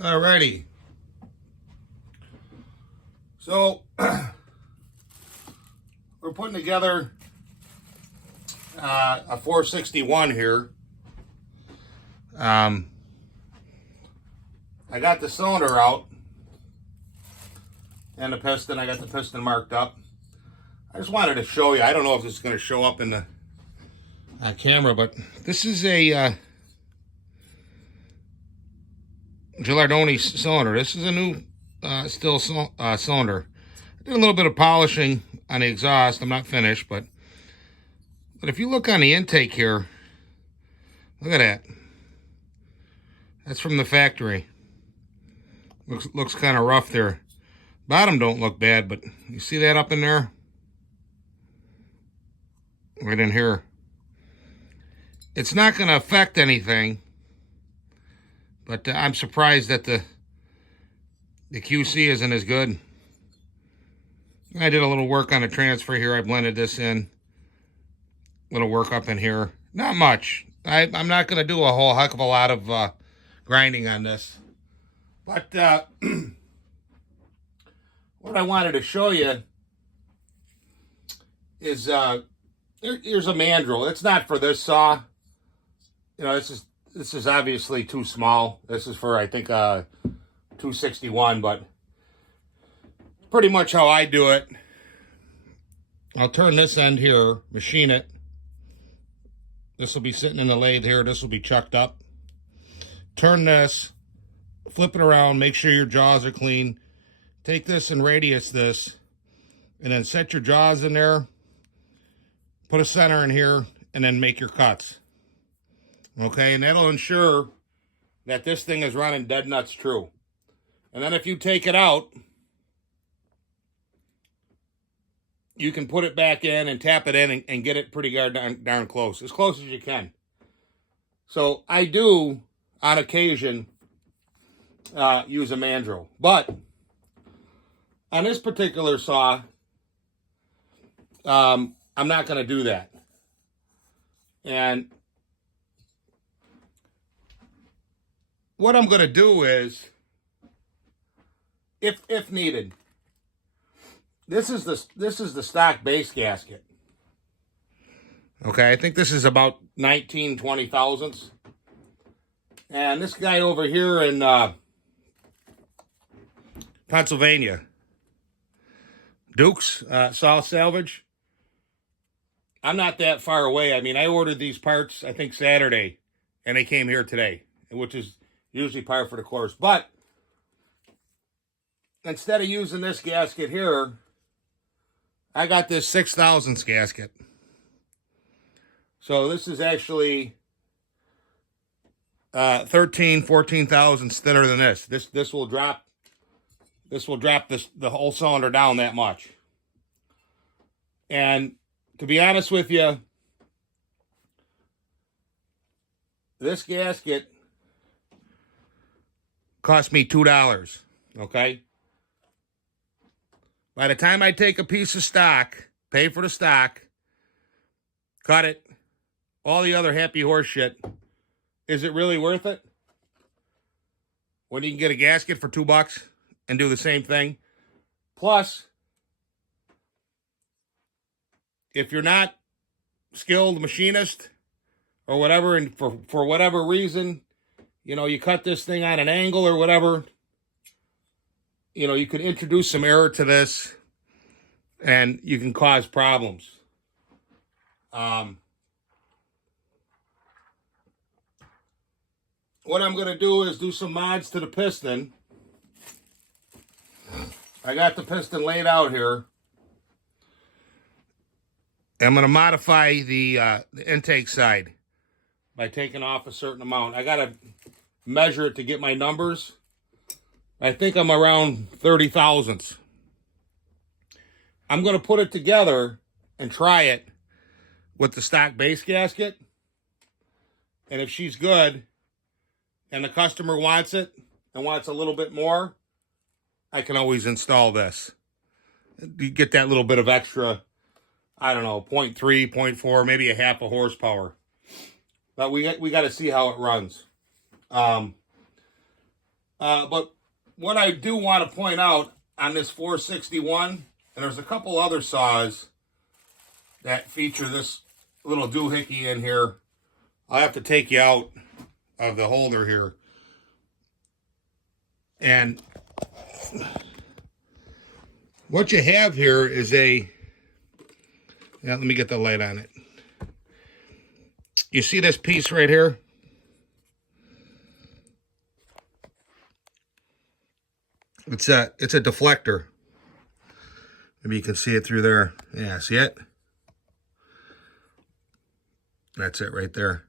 Alrighty. So we're putting together a 461 here. I got the cylinder out and the piston. I got the piston marked up. I just wanted to show you. I don't know if this is going to show up in the camera, but this is a Gilardoni cylinder. This is a new steel cylinder. I did a little bit of polishing on the exhaust. I'm not finished, but if you look on the intake here, look at that. That's from the factory. Looks kind of rough there. Bottom don't look bad, but you see that up in there? Right in here. It's not going to affect anything, but I'm surprised that the QC isn't as good. I did a little work on the transfer here. I blended this in. Little work up in here. Not much. I'm not going to do a whole heck of a lot of grinding on this. But what I wanted to show you is here's a mandrel. It's not for this saw. You know, this is obviously too small. This is for, I think, 261, but pretty much how I do it. I'll turn this end here, machine it. This will be sitting in the lathe here. This will be chucked up. Turn this, flip it around, make sure your jaws are clean. Take this and radius this, and then set your jaws in there. Put a center in here, and then make your cuts. Okay, and that'll ensure that this thing is running dead nuts true. And then if you take it out, you can put it back in and tap it in and get it pretty darn close as you can. So I do, on occasion, use a mandrel. But on this particular saw, I'm not going to do that. And what I'm going to do is, if needed, this is the stock base gasket. Okay, I think this is about 20 thousandths. And this guy over here in Pennsylvania, Duke's South Salvage. I'm not that far away. I mean, I ordered these parts, I think, Saturday, and they came here today, which is usually par for the course. But instead of using this gasket here, I got this 6 thousandths gasket. So this is actually 13, 14 thousandths thinner than this. This will drop the whole cylinder down that much. And to be honest with you, this gasket cost me $2, okay? By the time I take a piece of stock, pay for the stock, cut it, all the other happy horse shit, is it really worth it? When you can get a gasket for $2 and do the same thing? Plus, if you're not skilled machinist or whatever, and for whatever reason, you know, you cut this thing on an angle or whatever, you know, you could introduce some error to this and you can cause problems. What I'm going to do is do some mods to the piston. I got the piston laid out here. I'm going to modify the intake side by taking off a certain amount. I got to measure it to get my numbers. I think I'm around 30 thousandths. I'm going to put it together and try it with the stock base gasket. And if she's good and the customer wants it and wants a little bit more, I can always install this. You get that little bit of extra, I don't know, 0.3, 0.4, maybe a half a horsepower. But we got to see how it runs. But what I do want to point out on this 461, and there's a couple other saws that feature this little doohickey in here. I'll have to take you out of the holder here. And what you have here is let me get the light on it. You see this piece right here? It's a deflector. Maybe you can see it through there. Yeah, see it? That's it right there.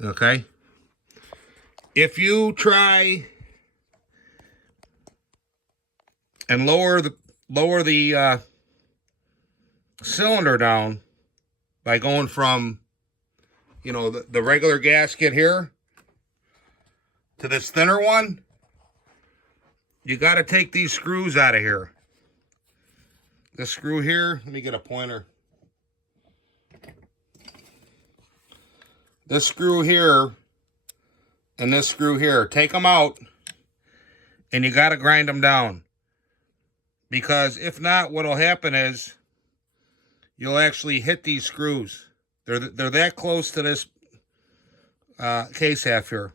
Okay? If you try and lower the cylinder down by going from, the regular gasket here to this thinner one, you got to take these screws out of here. This screw here, let me get a pointer. This screw here and this screw here, take them out, and you got to grind them down. Because if not, what'll happen is you'll actually hit these screws. They're that close to this case half here.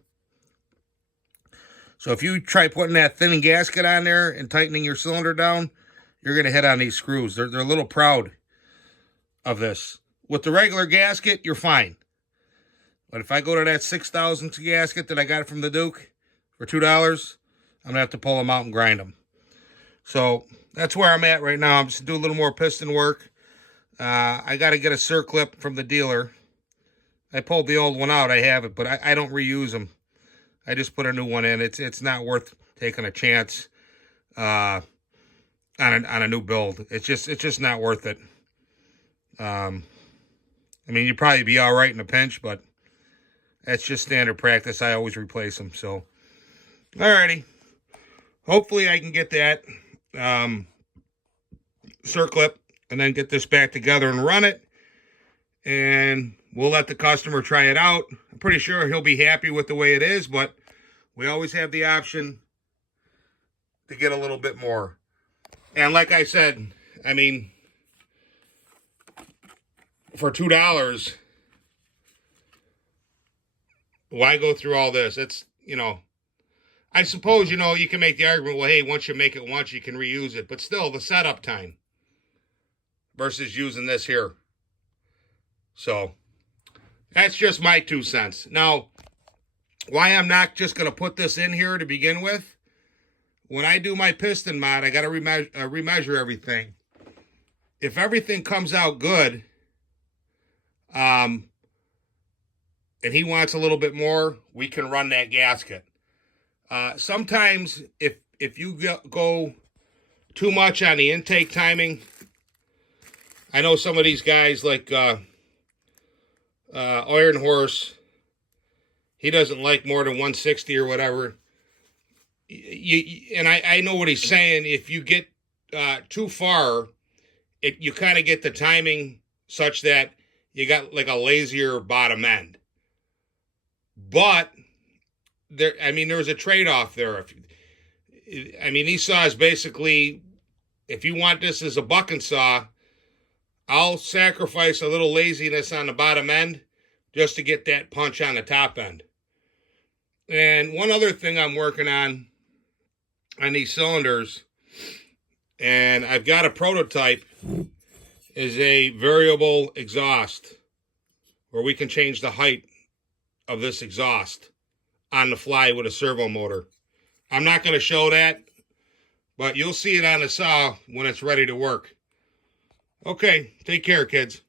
So if you try putting that thinning gasket on there and tightening your cylinder down, you're going to hit on these screws. They're a little proud of this. With the regular gasket, you're fine. But if I go to that 6,000th gasket that I got from the Duke for $2, I'm going to have to pull them out and grind them. So that's where I'm at right now. I'm just doing a little more piston work. I got to get a circlip from the dealer. I pulled the old one out. I have it, but I don't reuse them. I just put a new one in. It's not worth taking a chance on a new build. It's just not worth it. I mean, you'd probably be all right in a pinch, but that's just standard practice. I always replace them. So, alrighty. Hopefully I can get that circlip and then get this back together and run it. And we'll let the customer try it out. I'm pretty sure he'll be happy with the way it is, but we always have the option to get a little bit more. And like I said, I mean, for $2, why go through all this? It's, I suppose, you can make the argument, well, hey, once you make it once, you can reuse it. But still, the setup time versus using this here. So, that's just my 2 cents. Now, why I'm not just going to put this in here to begin with, when I do my piston mod, I got to remeasure everything. If everything comes out good, and he wants a little bit more, we can run that gasket. Sometimes, if you go too much on the intake timing, I know some of these guys like Iron Horse, he doesn't like more than 160 or whatever. And I know what he's saying. If you get too far, you kind of get the timing such that you got like a lazier bottom end. But there's a trade-off there. These saws basically, if you want this as a bucking saw, I'll sacrifice a little laziness on the bottom end just to get that punch on the top end. And one other thing I'm working on these cylinders, and I've got a prototype, is a variable exhaust where we can change the height of this exhaust on the fly with a servo motor. I'm not going to show that, but you'll see it on the saw when it's ready to work. Okay, take care, kids.